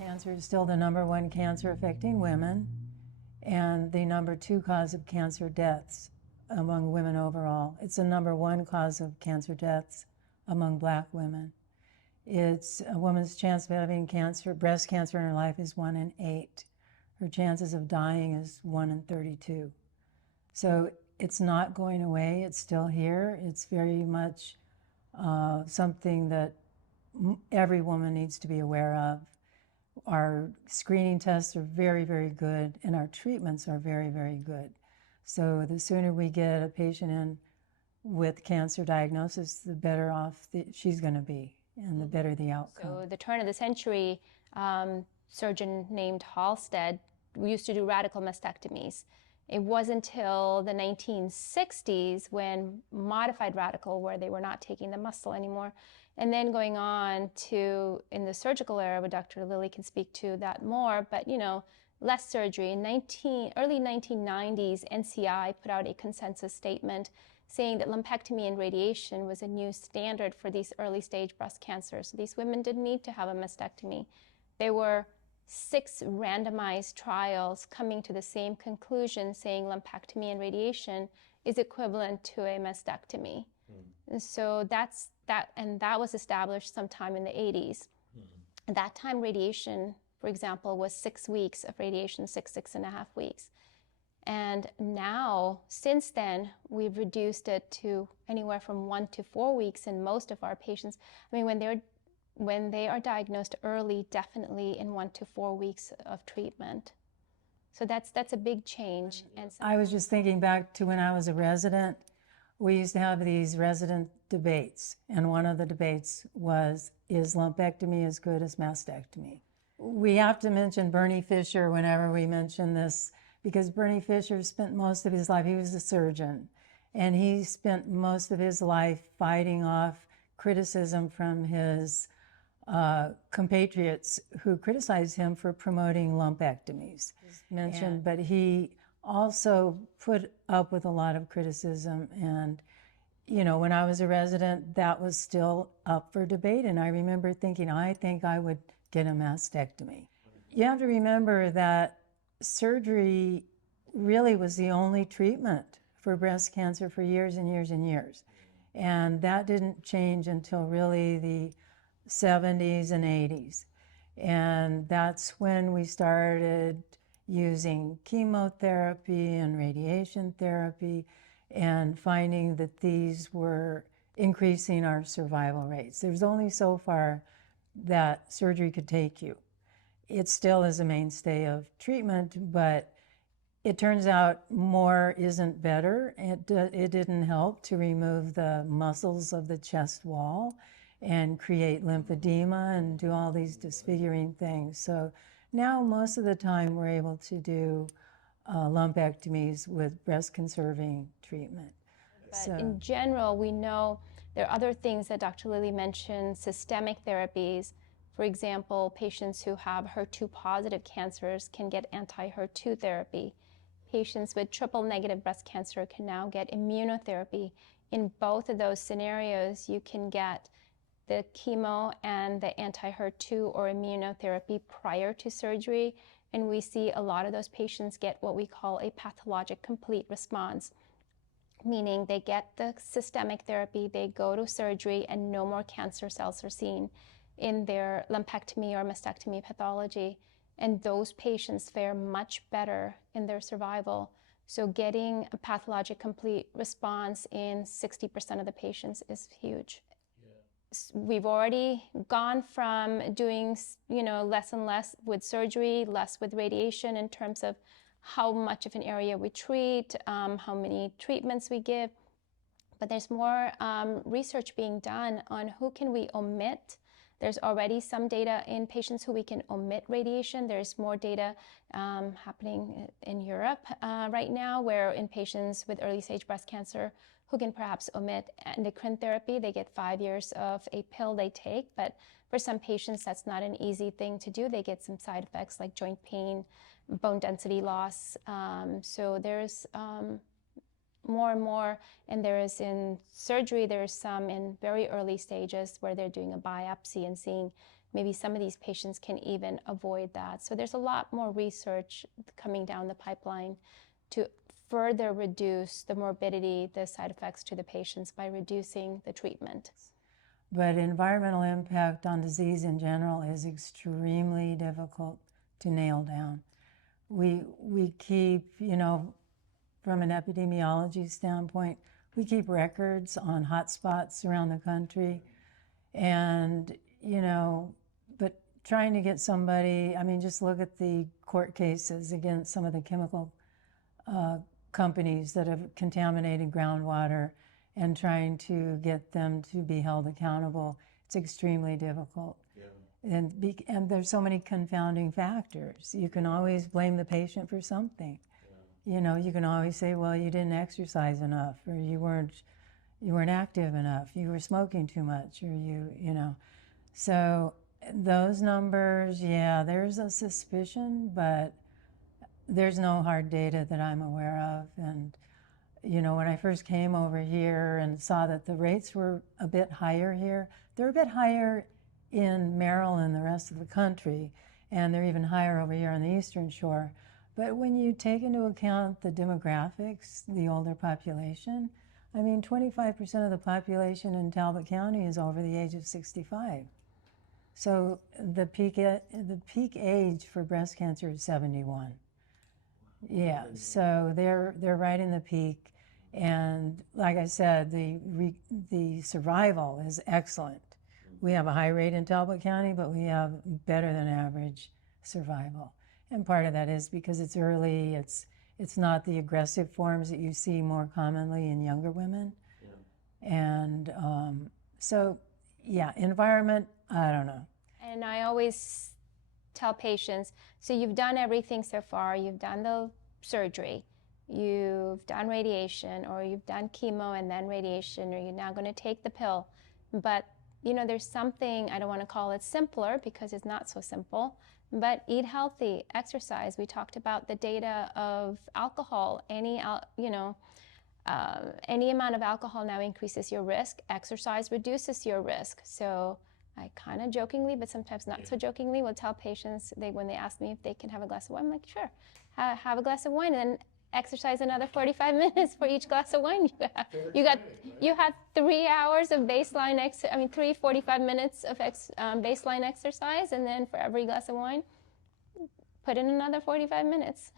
Cancer is still the #1 cancer affecting women and the #2 cause of cancer deaths among women overall. It's the #1 cause of cancer deaths among Black women. It's a woman's chance of having cancer, breast cancer in her life is 1 in 8. Her chances of dying is 1 in 32. So it's not going away, it's still here. It's very much something that every woman needs to be aware of. Our screening tests are very, very good, and our treatments are very, very good. So the sooner we get a patient in with cancer diagnosis, the better off she's going to be, and the better the outcome. So the turn of the century, surgeon named Halsted used to do radical mastectomies. It wasn't until the 1960s when modified radical, where they were not taking the muscle anymore, and then going on to in the surgical era, but Dr. Lilly can speak to that more, but less surgery. In early 1990s, NCI put out a consensus statement saying that lumpectomy and radiation was a new standard for these early stage breast cancers. So these women didn't need to have a mastectomy. There were 6 randomized trials coming to the same conclusion, saying lumpectomy and radiation is equivalent to a mastectomy. And so that was established sometime in the 80s. At that time, radiation, for example, was 6 weeks of radiation, 6.5 weeks. And now, since then, we've reduced it to anywhere from 1 to 4 weeks in most of our patients. I mean, when they are diagnosed early, definitely in 1 to 4 weeks of treatment. So that's a big change. And I was just thinking back to when I was a resident. We used to have these resident debates, and one of the debates was, is lumpectomy as good as mastectomy? We have to mention Bernie Fisher whenever we mention this, because Bernie Fisher spent most of his life, he was a surgeon, and he spent most of his life fighting off criticism from his compatriots who criticized him for promoting lumpectomies. Mentioned, but he also put up with a lot of criticism, and when I was a resident, that was still up for debate, and I remember thinking, I think I would get a mastectomy. You have to remember that surgery really was the only treatment for breast cancer for years and years and years, and that didn't change until really the 70s and 80s, and that's when we started using chemotherapy and radiation therapy and finding that these were increasing our survival rates. There's only so far that surgery could take you. It still is a mainstay of treatment, but it turns out more isn't better. It didn't help to remove the muscles of the chest wall and create lymphedema and do all these disfiguring things. So now most of the time we're able to do lumpectomies with breast conserving treatment. But in general, we know there are other things that Dr. Lilly mentioned, systemic therapies. For example, patients who have HER2 positive cancers can get anti-HER2 therapy. Patients with triple negative breast cancer can now get immunotherapy. In both of those scenarios, you can get the chemo and the anti-HER2 or immunotherapy prior to surgery, and we see a lot of those patients get what we call a pathologic complete response, meaning they get the systemic therapy, they go to surgery, and no more cancer cells are seen in their lumpectomy or mastectomy pathology, and those patients fare much better in their survival. So getting a pathologic complete response in 60% of the patients is huge. We've already gone from doing, less and less with surgery, less with radiation in terms of how much of an area we treat, how many treatments we give. But there's more research being done on who can we omit. There's already some data in patients who we can omit radiation. There's more data happening in Europe right now, where in patients with early stage breast cancer who can perhaps omit endocrine therapy. They get 5 years of a pill they take, but for some patients that's not an easy thing to do. They get some side effects like joint pain, bone density loss. So there's more and more, and there is in surgery, there's some in very early stages where they're doing a biopsy and seeing maybe some of these patients can even avoid that. So there's a lot more research coming down the pipeline to further reduce the morbidity, the side effects to the patients by reducing the treatment. But environmental impact on disease in general is extremely difficult to nail down. We keep, you know, from an epidemiology standpoint, we keep records on hotspots around the country. And, you know, but trying to get somebody, I mean, just look at the court cases against some of the chemical companies that have contaminated groundwater and trying to get them to be held accountable. It's extremely difficult. Yeah. And there's so many confounding factors. You can always blame the patient for something. Yeah. You know, you can always say, well, you didn't exercise enough, or you weren't active enough, you were smoking too much, or you know. So those numbers, yeah, there's a suspicion, but there's no hard data that I'm aware of. And, you know, when I first came over here and saw that the rates were a bit higher here, they're a bit higher in Maryland and the rest of the country, and they're even higher over here on the Eastern Shore. But when you take into account the demographics, the older population, I mean, 25% of the population in Talbot County is over the age of 65. So the peak age for breast cancer is 71. Yeah, so they're right in the peak, and like I said, the survival is excellent. We have a high rate in Talbot County, but we have better than average survival, and part of that is because it's early. It's not the aggressive forms that you see more commonly in younger women, yeah. And so yeah, environment, I don't know. And I always tell patients, so you've done everything so far, you've done the surgery, you've done radiation, or you've done chemo and then radiation, or you're now going to take the pill. But, you know, there's something, I don't want to call it simpler because it's not so simple, but eat healthy, exercise. We talked about the data of alcohol. Any amount of alcohol now increases your risk. Exercise reduces your risk. So I kind of jokingly, but sometimes not so jokingly, will tell patients, when they ask me if they can have a glass of wine, I'm like, sure, have a glass of wine, and then exercise another 45 minutes for each glass of wine you have. You had 3 hours of baseline 45 minutes of baseline exercise, and then for every glass of wine, put in another 45 minutes.